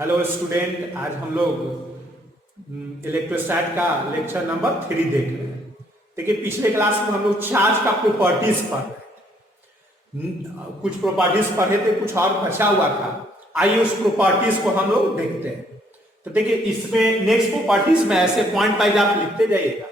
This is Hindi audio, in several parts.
हेलो स्टूडेंट, आज हम लोग इलेक्ट्रोस्टैट का लेक्चर नंबर 3 देख रहे हैं। देखिए, पिछले क्लास में हम लोग चार्ज का प्रॉपर्टीज पढ़ रहे हैं। कुछ प्रॉपर्टीज पढ़े थे, कुछ और बचा हुआ था। आइए उस प्रॉपर्टीज को हम लोग देखते हैं। तो देखिए, इसमें नेक्स्ट प्रॉपर्टीज में ऐसे पॉइंट वाइज आप लिखते जाइएगा।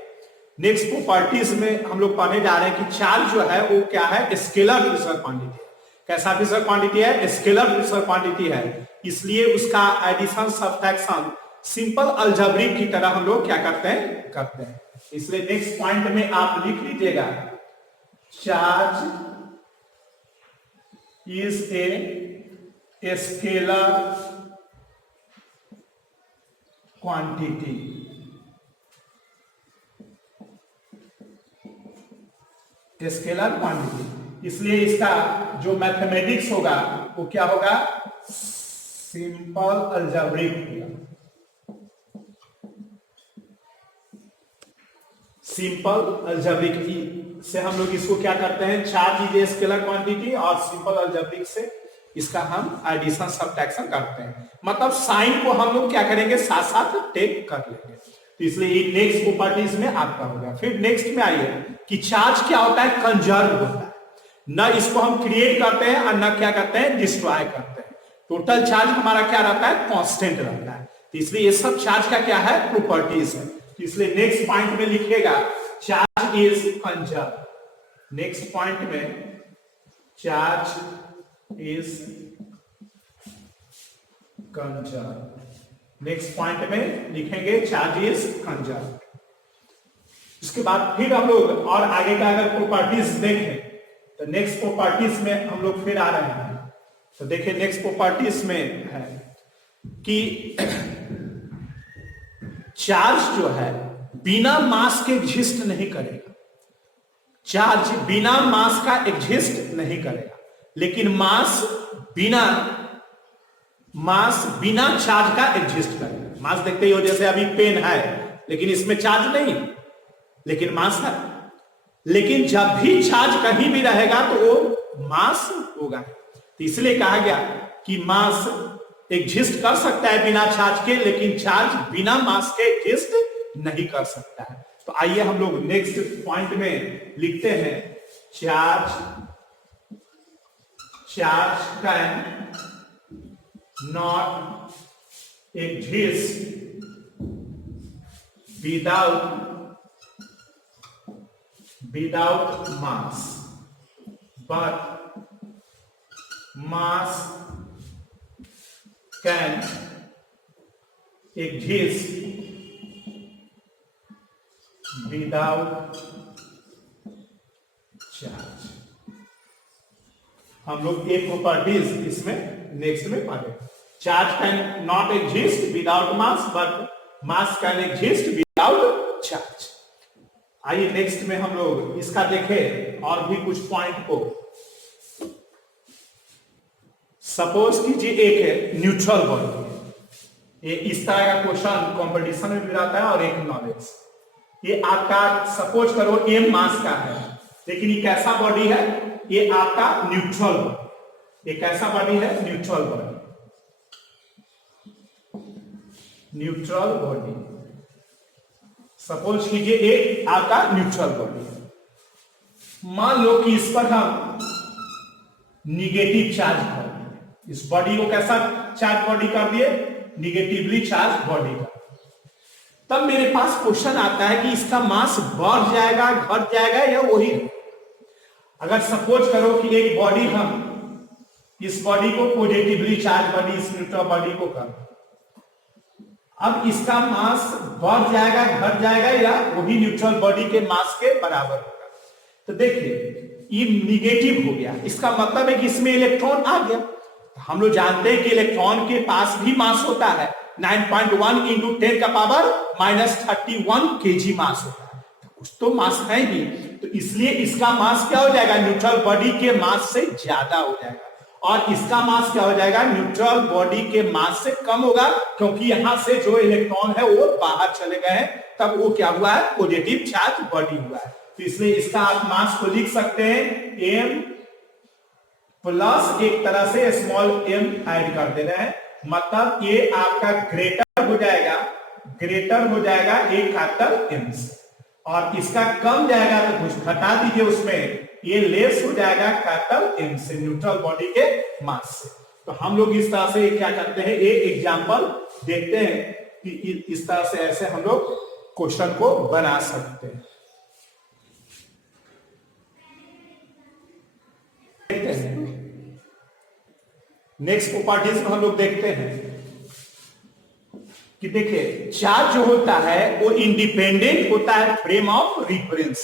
नेक्स्ट प्रॉपर्टीज में हम लोग पढ़ने जा रहे हैं कि चार्ज जो है वो क्या है, स्केलर फिशर क्वांटिटी। कैसा फिशर क्वांटिटी है? स्केलर फिशर क्वांटिटी है। इसलिए उसका एडिशन सब्ट्रैक्शन सिंपल अलजेब्रिक की तरह हम लोग क्या करते हैं। इसलिए नेक्स्ट पॉइंट में आप लिख लीजिएगा, charge is a scalar quantity. Scalar quantity, इसलिए इसका जो मैथमेटिक्स होगा वो क्या होगा? सिंपल अलजेब्रिक होगा। सिंपल अलजेब्रिक से हम लोग इसको क्या करते हैं, charge is a scalar quantity, और सिंपल अलजेब्रिक से इसका हम एडिशन सब्ट्रैक्शन करते हैं। मतलब साइन को हम लोग क्या करेंगे, साथ साथ टेक कर लेंगे। तो इसलिए नेक्स्ट प्रॉपर्टीज में आपका होगा। फिर नेक्स्ट में आइए कि चार्ज क्या होता है, कंजर्व होता है। न इसको हम क्रिएट करते हैं और न क्या करते हैं, डिस्ट्रॉय करते हैं। टोटल चार्ज हमारा क्या रहता है, कांस्टेंट रहता है। तो इसलिए ये सब चार्ज का क्या है, प्रॉपर्टीज है। तो इसलिए नेक्स्ट पॉइंट में लिखिएगा, charge is conserve. Next point में charge is conserve. Next point में लिखेंगे चार्ज इज कंजर्व। इसके बाद फिर हम लोग और आगे का अगर प्रॉपर्टीज देखें तो नेक्स्ट प्रॉपर्टीज में हम लोग फिर आ रहे हैं। तो देखिए, नेक्स्ट प्रॉपर्टीज में है कि चार्ज जो है बिना मास के एग्जिस्ट नहीं करेगा। चार्ज बिना मास का एग्जिस्ट नहीं करेगा, लेकिन मास बिना चार्ज का एग्जिस्ट करेगा। मास देखते ही हो, जैसे अभी पेन है लेकिन इसमें चार्ज नहीं, लेकिन मास है। लेकिन जब भी चार्ज कहीं भी रहेगा तो वो मास होगा। तो इसलिए कहा गया कि मास एग्जिस्ट कर सकता है बिना चार्ज के, लेकिन चार्ज बिना मास के एग्जिस्ट नहीं कर सकता है। तो आइए हम लोग नेक्स्ट पॉइंट में लिखते हैं, charge can not exist without mass, but mass can exist without charge। हम लोग एक प्रॉपर्टीज इसमें नेक्स्ट में पढ़े। Charge can not exist without mass, but mass can exist without charge. आइए नेक्स्ट में हम लोग इसका देखें और भी कुछ पॉइंट को। सपोज कीजिए एक न्यूट्रल बॉडी। ये इस तरह का क्वेश्चन कंपटीशन में भी रहता है और एक नॉलेज। ये आपका सपोज करो m मास का है, लेकिन ये कैसा बॉडी है, ये आपका न्यूट्रल बॉडी। ये कैसा बॉडी है, neutral body. Neutral body suppose कीजिए एक आपका न्यूट्रल बॉडी है। मान लो कि इस पर हम निगेटिव चार्ज कर दिए, इस बॉडी को कैसा चार्ज बॉडी कर दिए, निगेटिवली चार्ज बॉडी का। तब मेरे पास क्वेश्चन आता है कि इसका मास बढ़ जाएगा, घट जाएगा, या वही। अगर सपोज करो कि एक बॉडी हम इस बॉडी को पॉजिटिवली चार्ज बॉडी, इस न्यूट्रल बॉडी को कर, अब इसका मास बढ़ जाएगा, घट जाएगा, या वही न्यूट्रल बॉडी के मास के बराबर होगा। तो देखिए, ये निगेटिव हो गया, इसका मतलब है कि इसमें इलेक्ट्रॉन आ गया। हम लोग जानते हैं कि इलेक्ट्रॉन के पास भी मास होता है, 9.1 इंटू 10 का पावर -31 kg मास होता है। तो कुछ तो मास है ही, तो इसलिए इसका मास क्या हो जाएगा, न्यूट्रल बॉडी के मास से ज्यादा हो जाएगा। और इसका मास क्या हो जाएगा, न्यूट्रल बॉडी के मास से कम होगा, क्योंकि यहां से जो इलेक्ट्रॉन है वो बाहर चले गए हैं, तब वो क्या हुआ है, पॉजिटिव चार्ज बॉडी हुआ है। तो इसलिए इसका आप मास को लिख सकते हैं m प्लस एक तरह से स्मॉल m ऐड कर दे रहे हैं, मतलब ये आपका ग्रेटर हो जाएगा, ग्रेटर हो जाएगा ए कैपिटल एम से, और इसका कम जाएगा तो कुछ घटा दीजिए उसमें, ये लेस हो जाएगा कैपिटल एम से, न्यूट्रल बॉडी के मास से। तो हम लोग इस तरह से क्या करते हैं, एक एग्जांपल देखते हैं कि इस तरह से ऐसे हम लोग क्वेश्चन को बना सकते हैं। नेक्स्ट प्रॉपर्टीज में हम लोग देखते हैं कि देखिए चार्ज जो होता है वो इंडिपेंडेंट होता है frame of reference.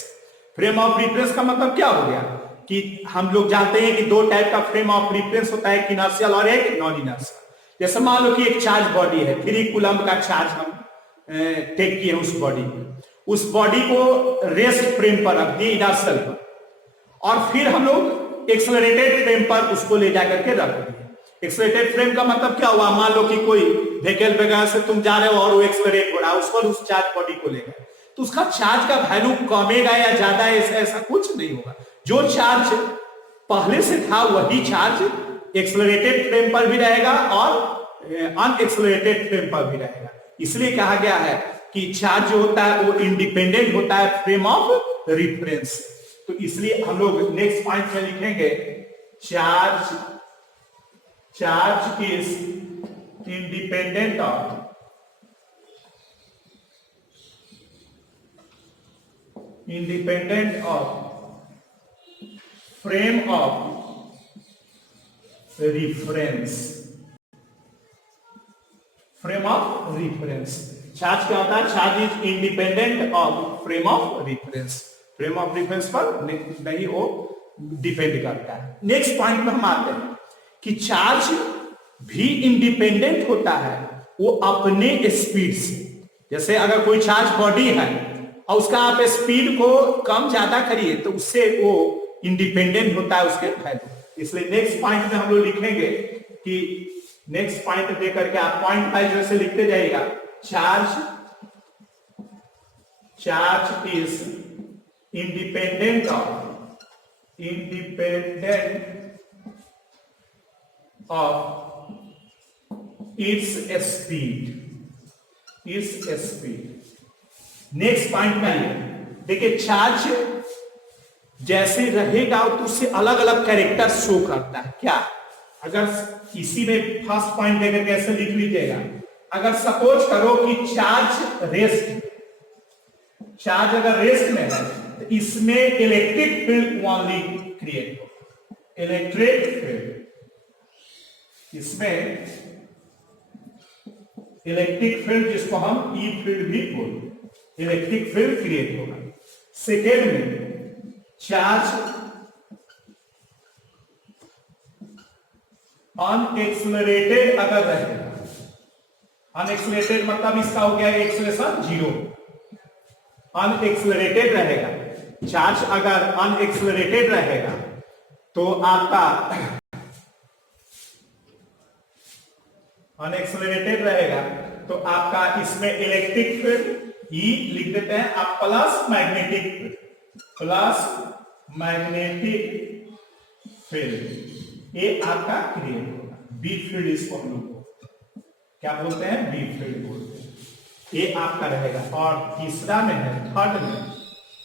Frame of reference का मतलब क्या हो गया कि हम लोग जानते हैं कि दो टाइप का फ्रेम ऑफ रिफरेंस होता है, एक इनर्शियल और एक नॉन इनर्शियल। जैसे मान लो कि एक चार्ज बॉडी है, 3 कूलम्ब का चार्ज हम टेक किए उस बॉडी में, उस बॉडी को रेस्ट फ्रेम पर रख दिए इनर्शियल पर, और फिर हम लोग एक्सेलरेटेड फ्रेम पर उसको ले जाकर के रख दिए। एक्सेलरेटेड फ्रेम का मतलब क्या हुआ, मान लो कि कोई व्हीकल वगैरह से तुम जा रहे हो और वो एक्सेलरेट हो रहा है, उस पर उस चार्ज बॉडी को ले गए, तो उसका चार्ज का वैल्यू कमेगा या ज्यादा, ऐसा कुछ नहीं होगा। जो चार्ज पहले से था वही चार्ज एक्सेलरेटेड फ्रेम पर भी रहेगा और अनएक्सेलरेटेड फ्रेम पर भी रहेगा। इसलिए कहा गया है कि चार्ज जो होता है वो इंडिपेंडेंट होता है फ्रेम ऑफ रिफरेंस। तो इसलिए हम लोग नेक्स्ट पॉइंट में लिखेंगे charge is independent of frame of reference. Frame of reference, charge क्या होता है, charge is independent of frame of reference. Frame of reference पर नहीं वो डिपेंड करता है। नेक्स्ट पॉइंट में हम आते हैं कि चार्ज भी इंडिपेंडेंट होता है वो अपने स्पीड से। जैसे अगर कोई चार्ज बॉडी है और उसका आप स्पीड को कम ज्यादा करिए तो उससे वो इंडिपेंडेंट होता है उसके वैल्यू। इसलिए नेक्स्ट पॉइंट में हम लोग लिखेंगे कि नेक्स्ट पॉइंट देकर के आप पॉइंट वाइज वैसे लिखते जाइएगा, charge is independent of its speed. Next point में आइए, देखिए चार्ज जैसे रहेगा तो उससे अलग अलग कैरेक्टर शो करता है। क्या, अगर इसी में फर्स्ट पॉइंट देकर कैसे लिख लीजिएगा, अगर सपोज करो कि चार्ज अगर रेस्ट में है तो इसमें इलेक्ट्रिक फील्ड ओनली क्रिएट होगा। इलेक्ट्रिक फील्ड, इसमें इलेक्ट्रिक फील्ड जिसको हम ई फील्ड भी बोलते हैं, इलेक्ट्रिक फील्ड क्रिएट होगा। सेकेंड में चार्ज अनएक्सेलरेटेड अगर रहेगा, अनएक्सेलरेटेड मतलब इसका हो गया एक्सेलरेशन 0, अनएक्सेलरेटेड रहेगा। चार्ज अगर अनएक्सेलरेटेड रहेगा तो आपका अनएक्सेलरेटेड रहेगा तो आपका इसमें इलेक्ट्रिक फील्ड ई लिख देते हैं आप, प्लस मैग्नेटिक फील्ड ये आपका क्रिएट होगा। बी फील्ड इसको हम लोग क्या बोलते हैं, बी फील्ड बोलते हैं, ये आपका रहेगा। और तीसरा में है, थर्ड में,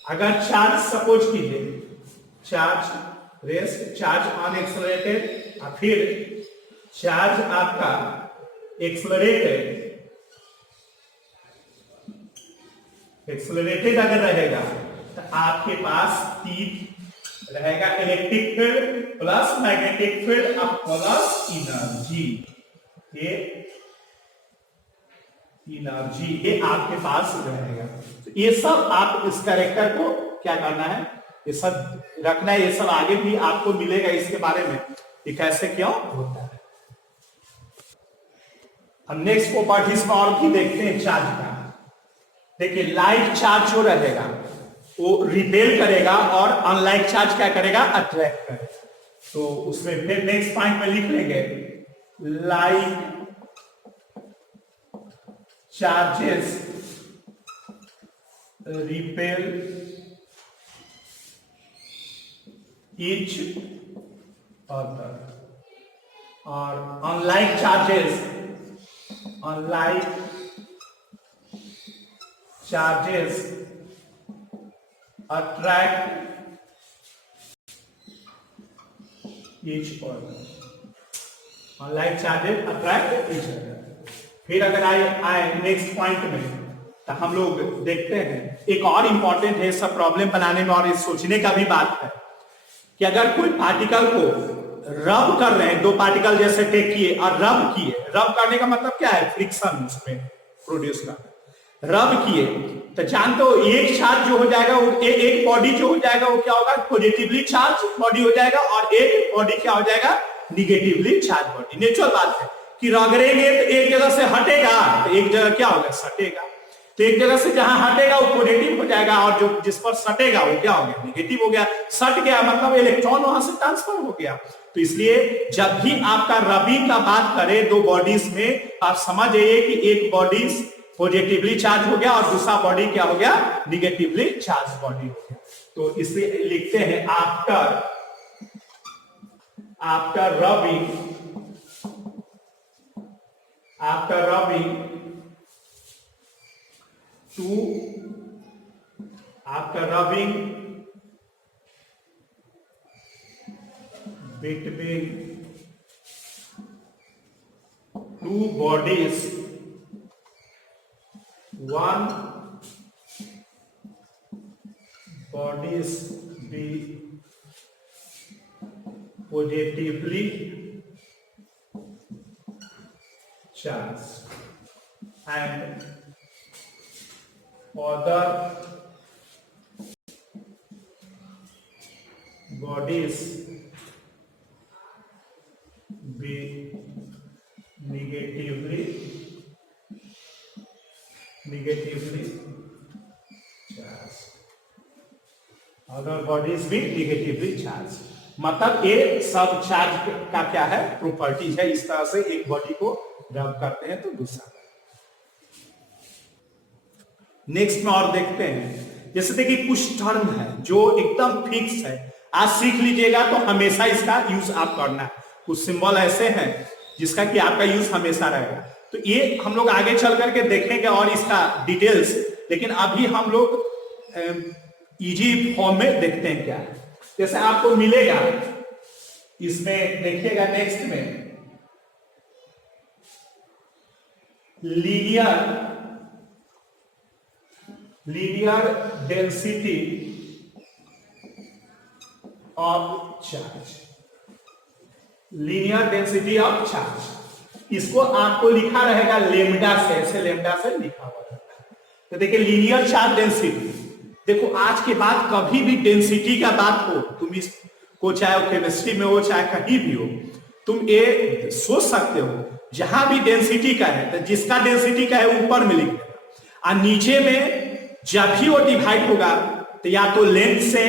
अगर चार्ज सपोज कीजिए चार्ज रेस्ट, चार्ज अनएक्सेलरेटेड और फिर चार्ज आपका एक्सेलरेटेड अगर रहेगा तो आपके पास तीन रहेगा, electric field plus magnetic field और प्लस एनर्जी। ये आपके पास रहेगा। तो ये सब आप इस कैरेक्टर को क्या करना है, ये सब रखना है। ये सब आगे भी आपको मिलेगा इसके बारे में कि कैसे क्यों होता है। हम नेक्स्ट प्रॉपर्टीज में और भी देखते हैं चार्ज का। देखिए लाइट चार्ज जो रहेगा वो रिपेल करेगा और अनलाइट चार्ज क्या करेगा, अट्रैक्ट करेगा। तो उसमें फिर नेक्स्ट पॉइंट में लिख लेंगे, light charges repel each other और unlit charges unlike charges attract each other, unlike charges attract each other। फिर अगर आए नेक्स्ट पॉइंट में, तो हम लोग देखते हैं एक और इंपॉर्टेंट है सब प्रॉब्लम बनाने में और ये सोचने का भी बात है कि अगर कोई पार्टिकल को रब कर रहे हैं, दो पार्टिकल जैसे टेक किए और रब किए, रब करने का मतलब क्या है, फ्रिक्शन उसमें प्रोड्यूस करना। रब किए तो जानते हो एक चार्ज जो हो जाएगा वो एक बॉडी जो हो जाएगा वो क्या होगा, पॉजिटिवली चार्ज बॉडी हो जाएगा, और एक बॉडी क्या हो जाएगा, निगेटिवली चार्ज बॉडी। नेचुरल बात है कि रगड़ेंगे तो एक जगह से हटेगा तो एक जगह क्या होगा, सटेगा। तो एक जगह से जहां हटेगा वो पॉजिटिव हो जाएगा और जो जिस पर सटेगा वो क्या हो गया, निगेटिव हो गया। सट गया मतलब इलेक्ट्रॉन वहां से ट्रांसफर हो गया। तो इसलिए जब भी आपका रबिंग का बात करें दो बॉडीज में, आप समझ जाइए कि एक बॉडी पॉजिटिवली चार्ज हो गया और दूसरा बॉडी क्या हो गया, निगेटिवली चार्ज बॉडी हो गया। तो इसलिए लिखते हैं after rubbing between two bodies, one bodies be positively charged and other bodies be negatively charged, other bodies be negatively charged। मतलब ये सब चार्ज का क्या है, प्रॉपर्टीज है। इस तरह से एक बॉडी को रब करते हैं तो दूसरा। नेक्स्ट में और देखते हैं, जैसे देखिए कुछ टर्म है जो एकदम फिक्स है, आज सीख लीजिएगा तो हमेशा इसका यूज आप करना है। कुछ सिंबल ऐसे हैं जिसका कि आपका यूज हमेशा रहेगा। तो ये हम लोग आगे चल करके देखेंगे और इसका डिटेल्स, लेकिन अभी हम लोग इजी फॉर्म में देखते हैं क्या है। जैसे आपको मिलेगा इसमें, देखिएगा नेक्स्ट में, linear density of charge, linear density of charge. इसको आपको लिखा रहेगा लेमडा से, ऐसे लेमडा से लिखा हुआ रहता है। तो देखिए लीनियर चार्ज डेंसिटी, देखो आज के बाद कभी भी डेंसिटी का बात हो, तुम इसको चाहे केमिस्ट्री में हो चाहे कहीं भी हो, तुम ये सोच सकते हो जहां भी डेंसिटी का है तो जिसका डेंसिटी का है ऊपर में लिख देना, और नीचे में जब भी वो डिवाइड होगा तो या तो लेंथ से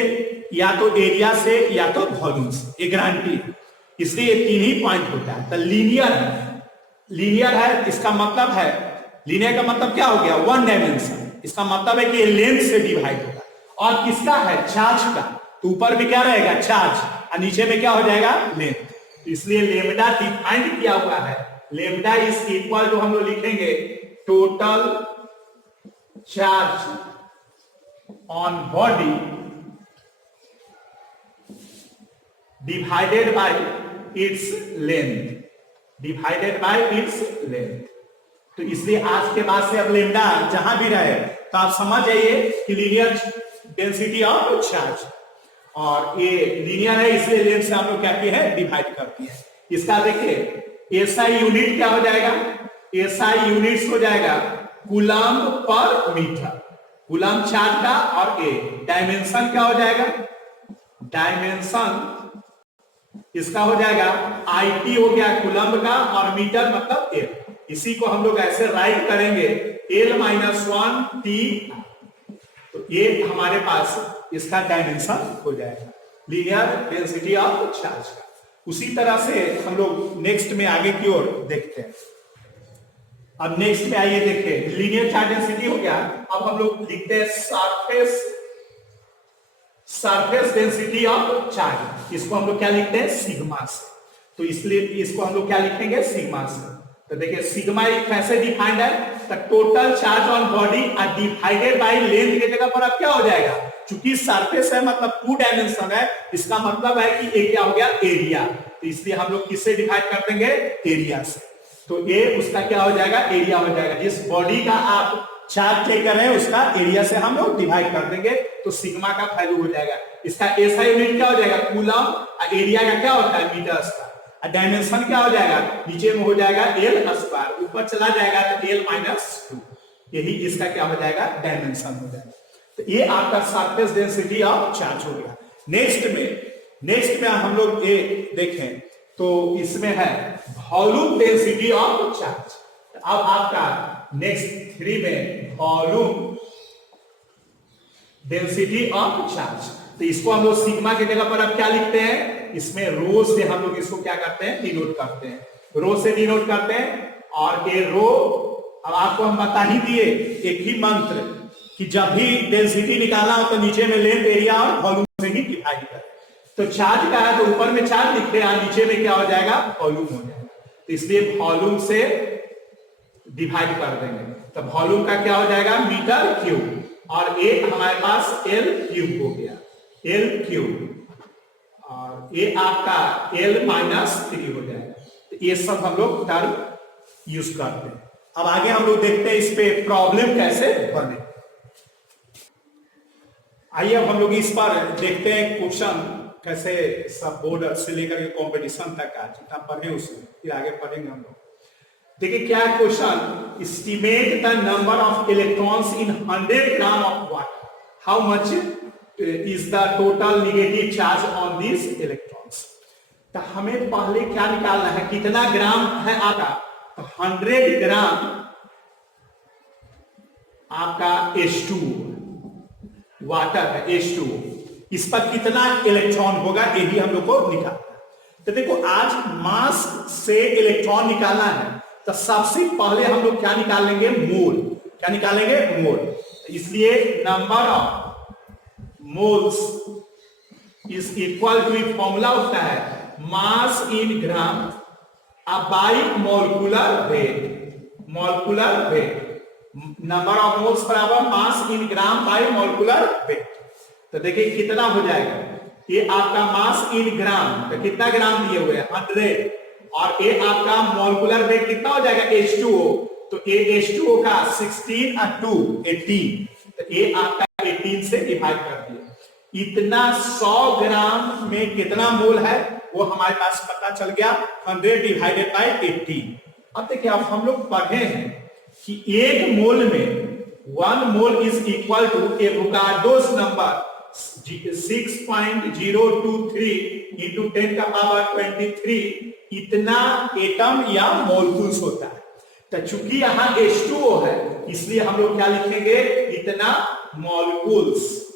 या तो एरिया से या तो वॉल्यूम से, ये गारंटी है। इसलिए ये तीन ही पॉइंट होता है। तो लीनियर है, इसका मतलब है, लीनियर का मतलब क्या हो गया, वन डायमेंशन। इसका मतलब है कि ये लेंथ से डिवाइड होगा। और किसका है, चार्ज का, तो ऊपर में क्या रहेगा, चार्ज, और नीचे में क्या हो जाएगा, लेंथ। तो इसलिए लेमडा डिफाइंड किया हुआ है, लेमडा इज इक्वल टू, हम लोग लिखेंगे total charge on body divided by its length. तो इसलिए आज के बाद से अब लेमडा जहां भी रहे तो आप समझ जाइए कि लीनियर डेंसिटी ऑफ चार्ज, और ये लीनियर है इसलिए लेंथ से हम लोग क्या किए हैं, डिवाइड करती है। इसका देखिए एसआई यूनिट क्या हो जाएगा, एसआई यूनिट्स हो जाएगा कूलम्ब पर मीटर, कूलम्ब चार्ज का, और ए डायमेंशन क्या हो जाएगा, डायमेंशन इसका हो जाएगा आईटी हो गया कूलम्ब का, और मीटर मतलब एल। इसी को हम लोग ऐसे राइट करेंगे L-1 T, तो ये हमारे पास इसका डायमेंशन हो जाएगा लीनियर डेंसिटी ऑफ चार्ज का। उसी तरह से हम लोग नेक्स्ट में आगे की ओर देखते हैं। अब नेक्स्ट में आइए देखिए, लीनियर चार्ज डेंसिटी हो गया। अब हम लोग लिखते हैं सरफेस डेंसिटी ऑफ चार्ज। इसको हम लोग क्या लिखते हैं, सिग्मा से। तो इसलिए इसको हम लोग क्या लिखेंगे, सिग्मा से। तो देखिए सिग्मा कैसे डिफाइंड है, तो total charge on body divided by length के जगह पर अब क्या हो जाएगा, चूंकि सरफेस है मतलब 2 डायमेंशन है, इसका मतलब है कि ये क्या हो गया, एरिया। तो इसलिए हम लोग किससे डिवाइड कर देंगे, एरिया से। तो ये उसका क्या हो जाएगा, एरिया हो जाएगा। जिस बॉडी का आप चार्ज लेकर रहे हैं उसका एरिया से हम लोग डिवाइड कर देंगे, तो सिग्मा का वैल्यू हो जाएगा। इसका एसआई यूनिट क्या हो जाएगा, कूलम। एरिया का क्या होता है, मीटर्स का। डायमेंशन क्या हो जाएगा, नीचे में हो जाएगा एल स्क्वायर, ऊपर चला जाएगा तो एल -2। यही इसका क्या हो जाएगा, डायमेंशन हो जाएगा। तो ये आपका सरफेस डेंसिटी ऑफ चार्ज हो गया। नेक्स्ट में हम लोग ये देखें तो इसमें है वॉल्यूम डेंसिटी ऑफ चार्ज। अब आपका नेक्स्ट 3 में वॉल्यूम डेंसिटी ऑफ चार्ज, तो इसको हम लोग सिग्मा की जगह पर अब क्या लिखते हैं, इसमें रो से हम लोग इसको क्या करते हैं, डिनोट करते हैं, रो से डिनोट करते हैं। और ये रो अब आपको हम बता ही दिए एक ही मंत्र कि जब भी डेंसिटी निकालना हो तो नीचे में लेंथ, एरिया और वॉल्यूम से ही डिवाइड करें। तो चार्ज का है तो ऊपर में चार्ज लिखते हैं, नीचे में क्या हो जाएगा, वॉल्यूम हो जाएगा। तो इसलिए वॉल्यूम से डिवाइड कर देंगे, तो वॉल्यूम का क्या हो जाएगा, मीटर क्यूब। और एक हमारे पास एल क्यूब हो गया, एल क्यूब, और ये आपका L -3 हो जाएगा। तो ये सब हम लोग टर्म यूज करते हैं। अब आगे हम लोग देखते हैं इस पे प्रॉब्लम कैसे बने। आइए अब हम लोग इस पर देखते हैं क्वेश्चन कैसे सब बोर्ड से लेकर के कंपटीशन तक का जितना पढ़े उसमें, फिर आगे पढ़ेंगे हम लोग। देखिए क्या question, estimate the number of electrons in 100 gram of water, how much is the total negative charge on these electrons। तो हमें पहले क्या निकालना है, कितना ग्राम है आपका, तो 100 ग्राम आपका H2 वाटर है, H2, इस पर कितना इलेक्ट्रॉन होगा ये भी हम लोग को निकालना है। तो देखो आज मास से इलेक्ट्रॉन निकालना है, तो सबसे पहले हम लोग क्या निकालेंगे, मोल। क्या निकालेंगे, मोल। इसलिए number of moles is equal to, formula होता है mass in gram by molecular weight. Molecular weight, number of moles बराबर mass in gram by molecular weight. तो देखिए कितना हो जाएगा, ये आपका मास इन ग्राम, तो कितना ग्राम दिए हुए हैं 100, और ये आपका मोलिकुलर वेट कितना हो जाएगा H2O, तो ये H2O का 16 और 2 18, तो ये आपका 18 से डिवाइड कर दिया। इतना 100 ग्राम में कितना मोल है वो हमारे पास पता चल गया, 100 डिवाइडेड बाय 80। अब देखिए अब हम लोग पढ़े हैं कि एक मोल में 1 mole is equal to Avogadro's number 6.023 into 10 का पावर 23 इतना एटम या मोलकुल्स होता है। तो चूंकि यहाँ H2O है इसलिए हम लोग क्या लिखेंगे, इतना मोलकुल्स,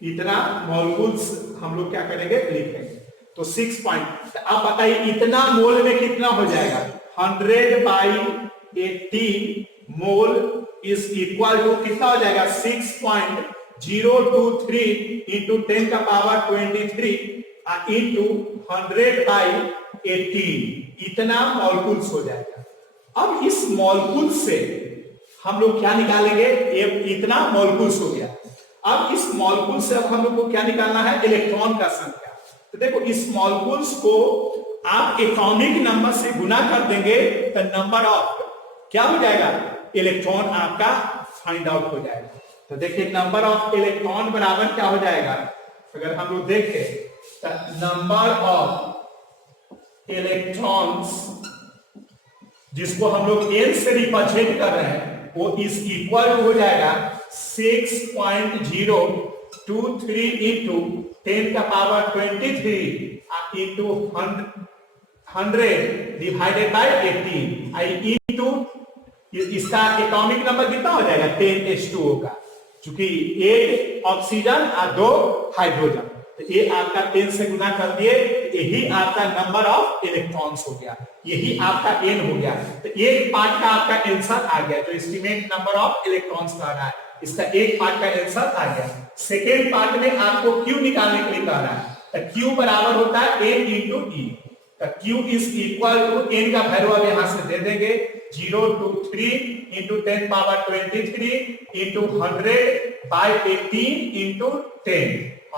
इतना मोलकुल्स हम लोग क्या करेंगे, लिखेंगे। तो 6 पॉइंट, आप बताइए इतना मोल में कितना हो जाएगा, 100 by 80 mole is equal to कितना हो जाएगा, 6.023 इंटू 10 का पावर 23 इंटू 100 बाई 18, इतना मॉलिक्यूल्स हो जाएगा। अब इस मॉलिक्यूल से हम लोग क्या निकालेंगे, इतना मॉलिक्यूल्स हो गया। अब इस मॉलिक्यूल से अब हम लोग को क्या निकालना है, इलेक्ट्रॉन का संख्या। तो देखो इस मॉलिक्यूल्स को आप एटॉमिक नंबर से गुना कर देंगे तो नंबर ऑफ क्या हो जाएगा, इलेक्ट्रॉन आपका फाइंड आउट हो जाएगा। तो देखिए नंबर ऑफ इलेक्ट्रॉन बराबर क्या हो जाएगा, अगर हम लोग देखें तो नंबर ऑफ इलेक्ट्रॉन्स जिसको हम लोग एल से रिप्रेजेंट कर रहे हैं वो इज इक्वल हो जाएगा 6.023 इंटू 10 का power 23 into 100 divided by 18 into इसका एटॉमिक नंबर कितना हो जाएगा 10H2O का, चूंकि 8 ऑक्सीजन और 2 हाइड्रोजन, तो ये आपका 10 से गुना कर दिए, यही आपका नंबर ऑफ इलेक्ट्रॉन्स हो गया, यही आपका n हो गया। तो एक पार्ट का आपका आंसर आ गया, जो एस्टिमेट नंबर ऑफ इलेक्ट्रॉन्स का रहा है इसका एक पार्ट का आंसर आ गया। सेकेंड पार्ट में आपको Q निकालने के लिए कह रहा है, तो Q बराबर होता है A इंटू E। तो Q is equal to n का वैल्यू अब यहां से दे देंगे 0 to 3 into 10 power 23 into 100 by 18 into 10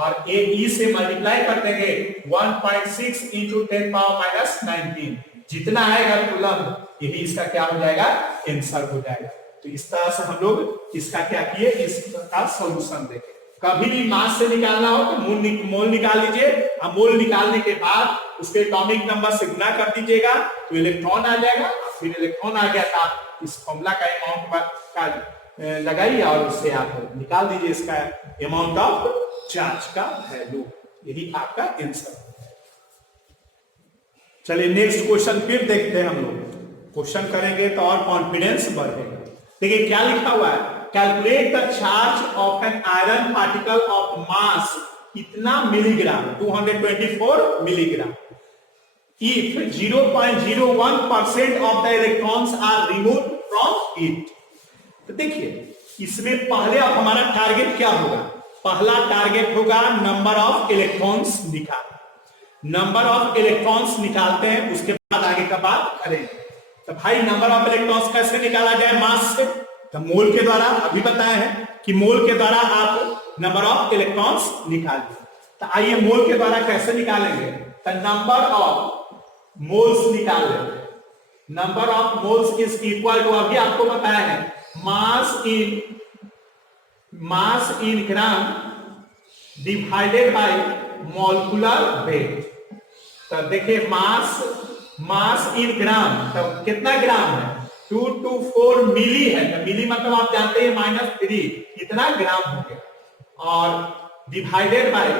और e से मल्टीप्लाई कर देंगे 1.6 into 10 power minus 19 जितना आएगा तुलंत यही इसका क्या हो जाएगा आंसर हो जाएगा। तो इस तरह से हम लोग इसका क्या किए इसका सॉल्यूशन देखें। कभी भी मास से निकालना हो तो मोल निकाल लीजिए और मोल निकालने के बाद उसके एटॉमिक नंबर से गुना कर दीजिएगा तो इलेक्ट्रॉन आ जाएगा। फिर इलेक्ट्रॉन आ गया था इस फॉर्मूला का अमाउंट का लगाइए और उससे आप निकाल दीजिए इसका अमाउंट ऑफ चार्ज का वैल्यू, यही आपका आंसर। चलिए नेक्स्ट क्वेश्चन फिर देखते हैं। हम लोग क्वेश्चन करेंगे तो और कॉन्फिडेंस बढ़ेगा। देखिए क्या लिखा हुआ है, calculate the charge of an iron particle of mass इतना milligram 224 milligram if 0.01% of the electrons are removed from it। तो देखिए इसमें पहले अब हमारा टारगेट क्या होगा, पहला टारगेट होगा नंबर ऑफ इलेक्ट्रॉन्स निकाल। नंबर ऑफ इलेक्ट्रॉन्स निकालते हैं उसके बाद आगे का बात करेंगे। तो भाई नंबर ऑफ इलेक्ट्रॉन्स कैसे निकाला जाए मास से, तो मोल के द्वारा अभी बताया है कि मोल के द्वारा आप नंबर ऑफ इलेक्ट्रॉन्स निकालिए। तो आइए मोल के द्वारा कैसे निकालेंगे, तो नंबर ऑफ मोल्स निकाल लेते। Number of moles is equal to अभी आपको बताया है mass in gram divided by molecular weight. तो देखिए मास इन ग्राम तो कितना ग्राम है 224 मिली है। तो मिली मतलब आप जानते हैं -3 इतना ग्राम हो गया और डिवाइडेड बाय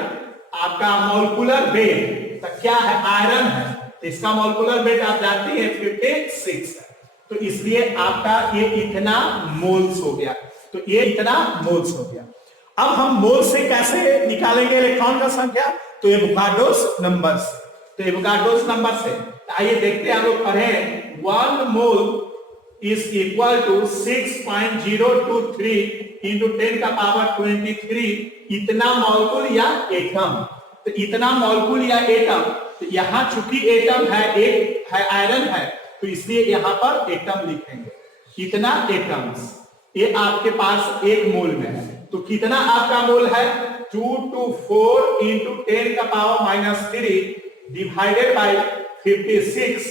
आपका मॉलिक्यूलर वेट तो क्या है आयरन है तो इसका मॉलिक्यूलर वेट आप जानते हैं 56 है। तो इसलिए आपका ये इतना मोल्स हो गया। तो ये इतना मोल्स हो गया। अब हम मोल से कैसे निकालेंगे इलेक्ट्रॉन का संख्या, तो एवोगाड्रोस नंबर से। तो एवोगाड्रोस नंबर से आइए देखते हैं हम लोग पढ़े 1 mole is equal to 6.023 into 10 का पावर 23 इतना मॉलिक्यूल या एटम। तो इतना मॉलिक्यूल या एटम, तो यहां चूंकि एटम है एक है आयरन है तो इसलिए यहां पर एटम लिखेंगे। कितना एटम्स ये आपके पास एक मोल में है तो कितना आपका मोल है 224 इंटू 10 का पावर -3 डिवाइडेड बाय 56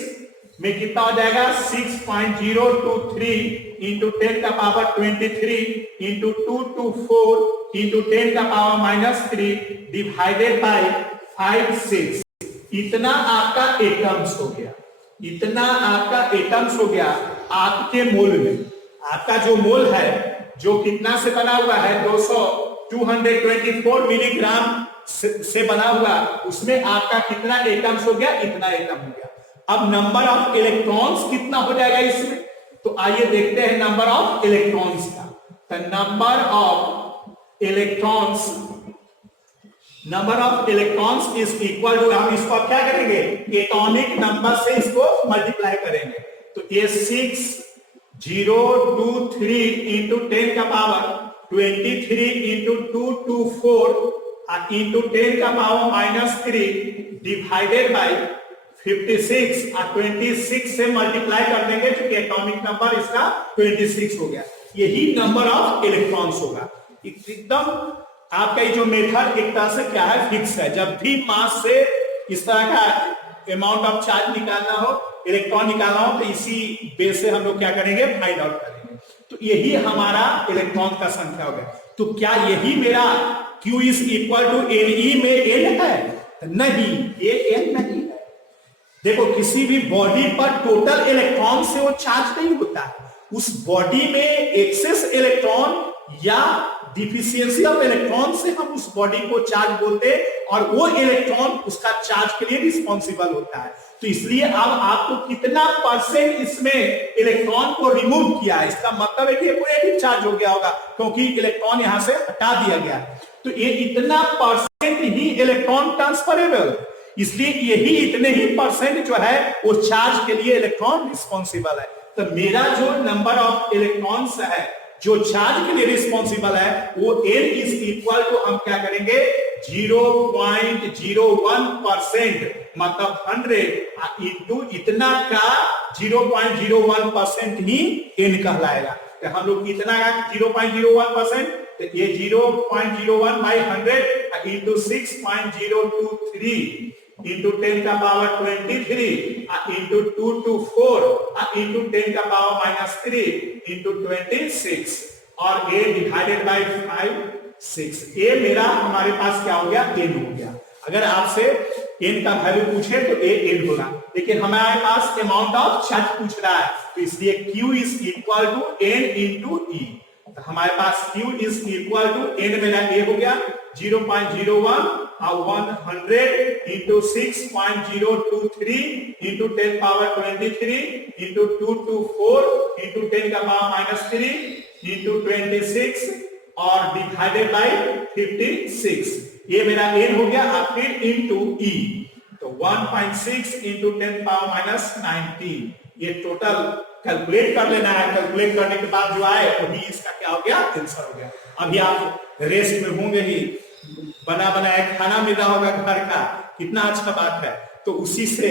में कितना हो जाएगा 6.023 इंटू 10 का पावर 23 इंटू 224 इंटू 10 का पावर -3 डिवाइडेड बाय 56 इतना आपका एटम्स हो गया। इतना आपका एटम्स हो गया आपके मोल में। आपका जो मोल है जो कितना से बना हुआ है 224 मिलीग्राम से बना हुआ, उसमें आपका कितना एटम्स हो गया इतना एटम हो गया। अब नंबर ऑफ इलेक्ट्रॉन्स कितना हो जाएगा इसमें, तो आइए देखते हैं नंबर ऑफ इलेक्ट्रॉन्स का। तो number of electrons is equal to, हम इसको क्या करेंगे एटॉमिक नंबर से इसको मल्टीप्लाई करेंगे। तो ये 6023 इंटू 10 का पावर 23 इंटू 224 इंटू 10 का पावर -3 डिवाइडेड बाय 56 और 26 से मल्टीप्लाई कर देंगे क्योंकि एटॉमिक नंबर इसका 26 हो गया। यही नंबर ऑफ इलेक्ट्रॉन्स होगा। एकदम आपका ये जो मेथड एक तरह से क्या है फिक्स है। जब भी मास से इस तरह का अमाउंट ऑफ चार्ज निकालना हो इलेक्ट्रॉन निकालना हो तो इसी बेस से हम लोग क्या करेंगे फाइंड आउट करेंगे। तो यही हमारा इलेक्ट्रॉन का संख्या हो गया। तो क्या यही मेरा Q is equal to Ne में n है? नहीं, ये n नहीं है। देखो किसी भी बॉडी पर टोटल इलेक्ट्रॉन से वो चार्ज नहीं होता है। उस बॉडी में एक्सेस इलेक्ट्रॉन या डिफिशियंसी ऑफ इलेक्ट्रॉन से हम उस बॉडी को चार्ज बोलते हैं और वो इलेक्ट्रॉन उसका चार्ज के लिए रिस्पॉन्सिबल होता है। तो इसलिए अब आपको कितना परसेंट इसमें इलेक्ट्रॉन को रिमूव किया है इसका मतलब है कि नेगेटिव चार्ज हो गया होगा क्योंकि इलेक्ट्रॉन यहां से हटा दिया गया है। तो ये इतना परसेंट ही इलेक्ट्रॉन ट्रांसफरेबल, इसलिए यही इतने ही परसेंट जो है वो चार्ज के लिए इलेक्ट्रॉन रिस्पॉन्सिबल है। तो मेरा जो नंबर ऑफ इलेक्ट्रॉन्स है जो चार्ज के लिए रिस्पॉन्सिबल है वो n इज इक्वल टू हम क्या करेंगे 0.01%, मतलब 100 इंटू इतना का 0.01% ही n कहलाएगा। तो हम लोग कितना का 0.01%, तो ये 0.01 बाई 100 इंटू 6.023 इंटू 10 का पावर 23 इंटू 2 to 4 इंटू 10 का पावर -3 इंटू 26 और a डिवाइडेड बाई 5 6। ए मेरा हमारे पास क्या हो गया, n हो गया। अगर आपसे n का वैल्यू पूछे तो a n होगा, लेकिन हमारे पास अमाउंट ऑफ चार्ज पूछ रहा है, तो इसलिए q is equal to n into e. तो हमारे पास q is equal to n मेरा a हो गया 0.01 और 100 into 6.023 into 10 power 23 into 2 to 4 into 10 का पावर -3 इंटू 26 और डिवाइडेड बाई 56। ये मेरा n हो गया, और फिर इंटू e, तो 1.6 इंटू 10 पावर -19। ये टोटल कैलकुलेट कर लेना है, कैलकुलेट करने के बाद जो आए वही इसका क्या हो गया, आंसर हो गया। अभी आप रेस्ट में होंगे ही, बना बनाया खाना मिल रहा होगा घर का, कितना अच्छा बात है। तो उसी से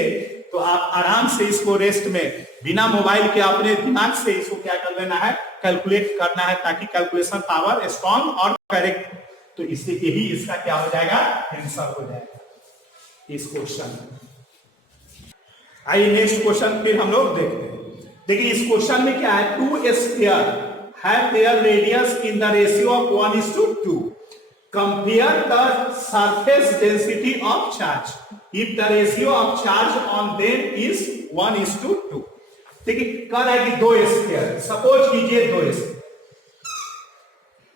तो आप आराम से इसको रेस्ट में बिना मोबाइल के अपने दिमाग से इसको क्या कर लेना है, कैलकुलेट करना है, ताकि कैलकुलेशन पावर स्ट्रॉन्ग और करेक्ट। तो इससे यही इसका क्या हो जाएगा, आंसर हो जाएगा इस क्वेश्चन। आइए नेक्स्ट क्वेश्चन फिर हम लोग देखते हैं। देखिए इस क्वेश्चन में क्या है, 2 sphere have their radius in the ratio of 1:2. Compare the surface density of charge if the ratio of charge on them is 1:2। देखिए कह रहा है कि 2 स्फीयर, सपोज कीजिए 2 स्फीयर,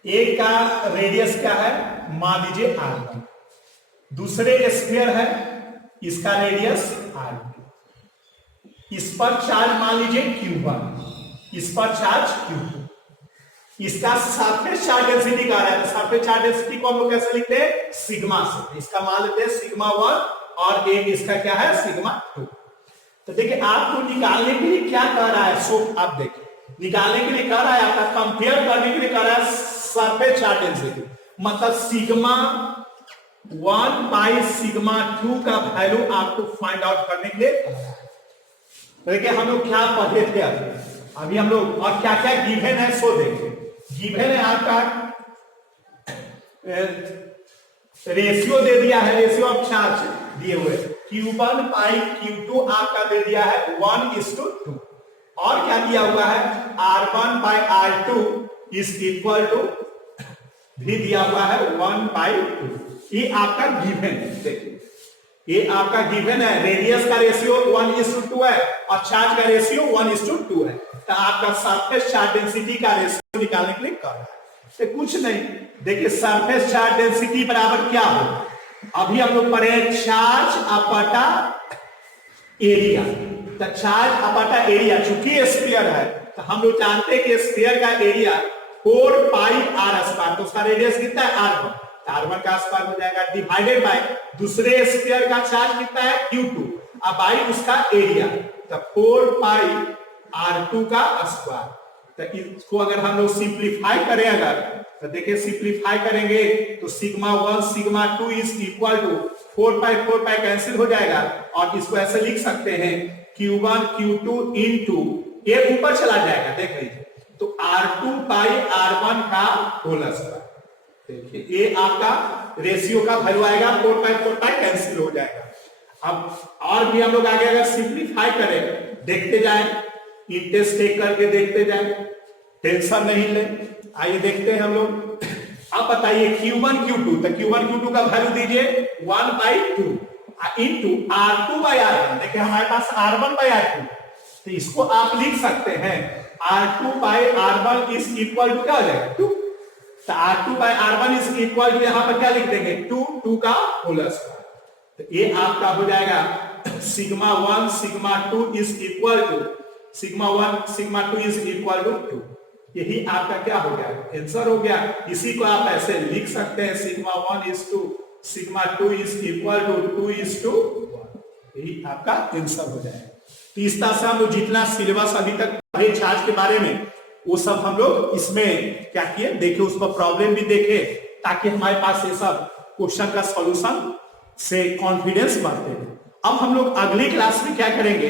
एक का रेडियस क्या है, मान लीजिए r1, दूसरे स्फीयर है इसका रेडियस r2, इस पर चार्ज मान लीजिए q1, इस पर चार्ज q2, इसका सरफेस चार्ज डेंसिटी कह रहा है। तो सरफेस चार्ज डेंसिटी को हम लोग कैसे लिखते हैं, सिग्मा से। इसका मान लेते हैं सिग्मा 1 और एक इसका क्या है, सिग्मा 2। तो देखिए आपको निकालने के लिए क्या कह रहा है, सो आप देखिए निकालने के लिए कह रहा है, आपका कंपेयर करने के लिए कह रहा है सरफेस चार्ज डेंसिटी, मतलब सिग्मा 1 बाई सिग्मा 2 का वैल्यू आपको फाइंड आउट करने के लिए। देखिए हम लोग क्या पढ़े थे अभी हम लोग, और क्या क्या गिवन है सो देखिए। गिवन है आपका रेशियो दे दिया है, रेशियो ऑफ चार्ज दिए हुए Q1 बाई Q2 आपका दे दिया है 1:2, और क्या दिया हुआ है R1 by R2 is equal to भी दिया हुआ है 1/2। ये आपका गिवन है, देखिए ये आपका गिवन है, रेडियस का रेशियो 1:2 है और चार्ज का रेशियो 1:2 है। तो आपका सरफेस चार्ज डेंसिटी का रेशियो निकालने के लिए कर रहा है, तो कुछ नहीं, देखिए सरफेस चार्ज डेंसिटी बराबर क्या हो, अभी हम लोग पढ़े चार्ज अपॉन एरिया। तो चार्ज अपॉन एरिया, चूंकि स्फीयर है तो हम लोग जानते हैं कि स्फीयर का एरिया 4πr², तो उसका रेडियस कितना है r1, r1 का स्क्वायर हो जाएगा, डिवाइडेड बाय दूसरे स्फीयर का चार्ज कितना है q2, अब बाई उसका एरिया, तो 4πr2 का स्क्वायर। तो इसको अगर हम लोग सिंप्लीफाई करें, अगर तो देखिए सिंप्लीफाई करेंगे तो sigma 1 sigma 2 is equal to 4π cancel हो जाएगा, और इसको ऐसे लिख सकते हैं Q1 Q2 इंटू ये ऊपर चला जाएगा, देख लीजिए, तो R2 बाई R1 का होल स्क्वायर। देखिए ये आपका रेशियो का वैल्यू आएगा, 4π कैंसिल हो जाएगा। अब और भी हम लोग आगे अगर सिंप्लीफाई करें, देखते जाएं, इंटेस्ट टेक करके देखते जाएं, टेंशन नहीं ले। आइए देखते हैं हम लोग, आप बताइए Q1 Q2, तो Q1 Q2 का वैल्यू दीजिए 1/2 इंटू R2 बाई R1। देखिए हमारे पास R1 बाई R2, तो इसको आप लिख सकते हैं R2 by R1 is equal to क्या हो जाएगा 2, तो R2 by R1 is equal to यहां पर क्या लिख देंगे 2 का होल स्क्वायर। तो ये आपका हो जाएगा sigma 1 sigma 2 is equal to sigma 1 sigma 2 is equal to 2। यही आपका क्या हो गया, आंसर हो गया। इसी को आप ऐसे लिख सकते हैं sigma 1 is to sigma 2 is equal to 2:1, यही आपका आंसर हो जाएगा। तो इस तरह से हम लोग जितना सिलेबस अभी तक पढ़े चार्ज के बारे में, वो सब हम लोग इसमें क्या किए, देखे, उस पर प्रॉब्लम भी देखे, ताकि हमारे पास ये सब क्वेश्चन का सॉल्यूशन से कॉन्फिडेंस बढ़ते हैं। अब हम लोग अगली क्लास में क्या करेंगे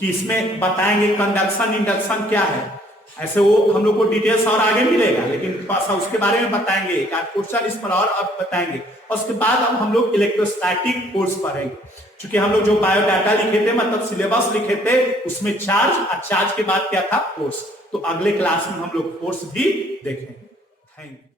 कि इसमें बताएंगे कंडक्शन इंडक्शन क्या है, ऐसे वो हम लोग को डिटेल्स और आगे मिलेगा, लेकिन उसके बारे में बताएंगे, एक आध क्वेश्चन इस पर और अब बताएंगे, और उसके बाद अब हम लोग इलेक्ट्रोस्टैटिक फोर्स पढ़ेंगे। क्योंकि हम लोग जो बायोडाटा लिखे थे, मतलब सिलेबस लिखे थे, उसमें चार्ज और चार्ज के बाद क्या था, फोर्स। तो अगले क्लास में हम लोग फोर्स भी देखेंगे। Thank you.